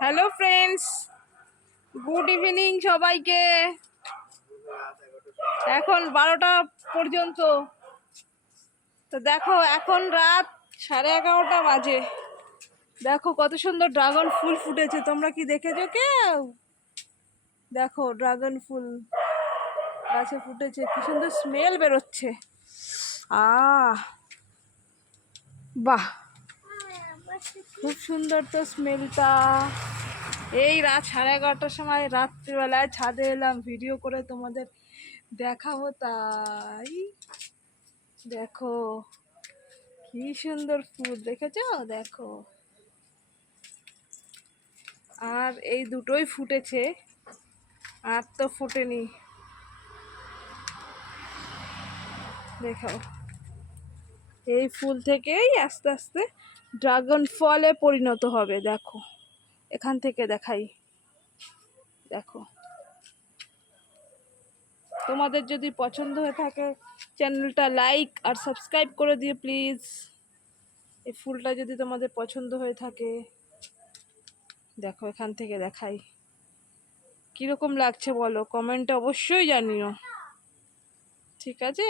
Hello friends, good evening সবাইকে। এখন 12টা পর্যন্ত। তো দেখো এখন রাত 11:30 বাজে। দেখো কত সুন্দর ড্রাগন ফুল ফুটেছে, তোমরা কি দেখেছো কেউ? দেখো ড্রাগন ফুল গাছে ফুটেছে, কি সুন্দর স্মেল বেরোচ্ছে। বাহ, খুব সুন্দর তো স্মেলটা। এই রাত 11:30টার সময় রাত্রিবেলায় ছাদে এলাম ভিডিও করে তোমাদের দেখাবো, তাই দেখো কি সুন্দর ফুল দেখেছো। দেখো, আর এই দুটোই ফুটেছে, আর তো ফোটেনি। দেখো এই ফুল থেকেই আস্তে আস্তে ড্রাগন ফলে পরিণত হবে। দেখো এখান থেকে দেখাই। দেখো, তোমাদের যদি পছন্দ হয়ে থাকে চ্যানেলটা লাইক আর সাবস্ক্রাইব করে দিও প্লিজ। এই ফুলটা যদি তোমাদের পছন্দ হয়ে থাকে, দেখো এখান থেকে দেখাই। কীরকম লাগছে বলো, কমেন্টে অবশ্যই জানিও, ঠিক আছে?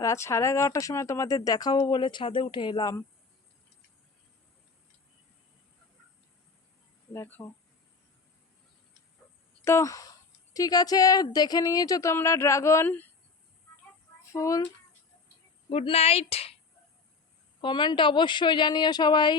রাত 11:30টার সময় তোমাদের দেখাবো বলে ছাদে উঠে এলাম। দেখো তো ঠিক আছে, দেখে নিয়েছো তোমরা ড্রাগন ফুল। গুড নাইট, কমেন্টে অবশ্যই জানিও সবাই।